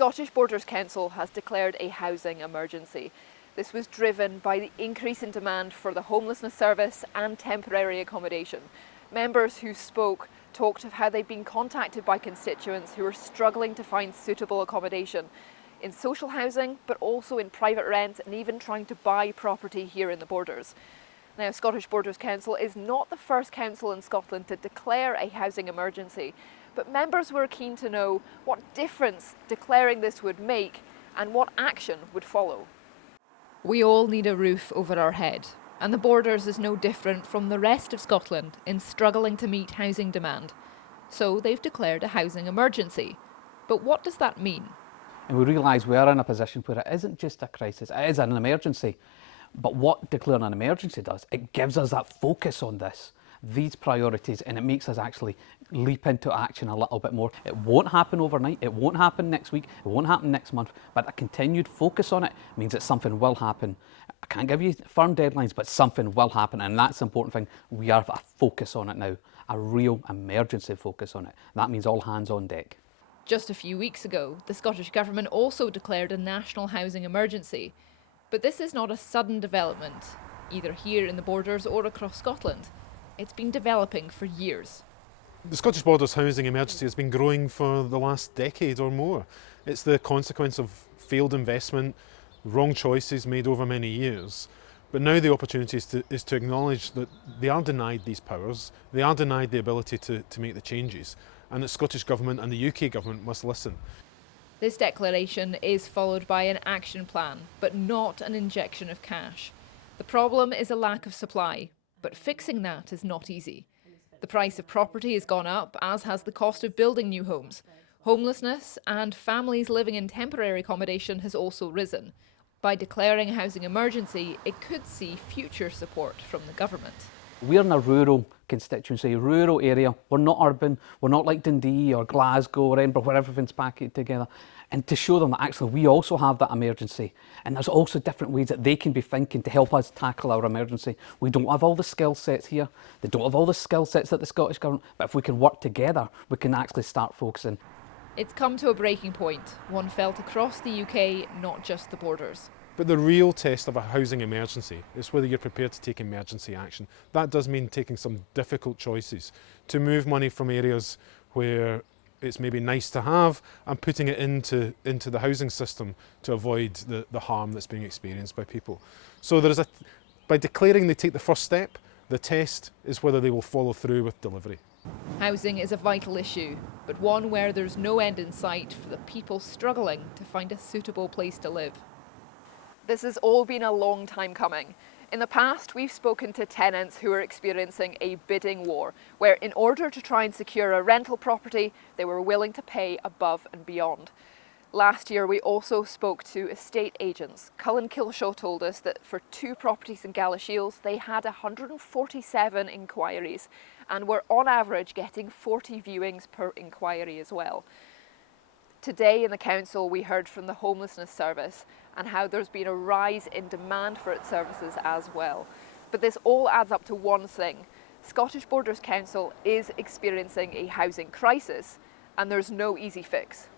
Scottish Borders Council has declared a housing emergency. This was driven by the increase in demand for the homelessness service and temporary accommodation. Members who spoke talked of how they've been contacted by constituents who are struggling to find suitable accommodation in social housing, but also in private rent and even trying to buy property here in the Borders. Now, Scottish Borders Council is not the first council in Scotland to declare a housing emergency, but members were keen to know what difference declaring this would make and what action would follow. We all need a roof over our head, and the Borders is no different from the rest of Scotland in struggling to meet housing demand. So they've declared a housing emergency. But what does that mean? And we realise we are in a position where it isn't just a crisis, it is an emergency. But what declaring an emergency does, it gives us that focus on these priorities, and it makes us actually leap into action a little bit more. It won't happen overnight, it won't happen next week, it won't happen next month, but a continued focus on it means that something will happen. I can't give you firm deadlines, but something will happen, and that's the important thing. We have a focus on it now, a real emergency focus on it. That means all hands on deck. Just a few weeks ago, the Scottish Government also declared a national housing emergency. But this is not a sudden development, either here in the Borders or across Scotland. It's been developing for years. The Scottish Borders housing emergency has been growing for the last decade or more. It's the consequence of failed investment, wrong choices made over many years. But now the opportunity is to acknowledge that they are denied these powers, they are denied the ability to make the changes, and the Scottish Government and the UK Government must listen. This declaration is followed by an action plan, but not an injection of cash. The problem is a lack of supply, but fixing that is not easy. The price of property has gone up, as has the cost of building new homes. Homelessness and families living in temporary accommodation has also risen. By declaring a housing emergency, it could see future support from the government. We're in a rural constituency, rural area. We're not urban, we're not like Dundee or Glasgow or Edinburgh where everything's packed together. And to show them that actually we also have that emergency. And there's also different ways that they can be thinking to help us tackle our emergency. We don't have all the skill sets here. They don't have all the skill sets at the Scottish Government. But if we can work together, we can actually start focusing. It's come to a breaking point, one felt across the UK, not just the Borders. But the real test of a housing emergency is whether you're prepared to take emergency action. That does mean taking some difficult choices to move money from areas where it's maybe nice to have and putting it into the housing system to avoid the harm that's being experienced by people. So by declaring they take the first step, the test is whether they will follow through with delivery. Housing is a vital issue, but one where there's no end in sight for the people struggling to find a suitable place to live. This has all been a long time coming. In the past, we've spoken to tenants who are experiencing a bidding war, where in order to try and secure a rental property, they were willing to pay above and beyond. Last year, we also spoke to estate agents. Cullen Kilshaw told us that for 2 properties in Galashiels, they had 147 inquiries and were on average getting 40 viewings per inquiry as well. Today in the council, we heard from the homelessness service and how there's been a rise in demand for its services as well. But this all adds up to one thing. Scottish Borders Council is experiencing a housing crisis, and there's no easy fix.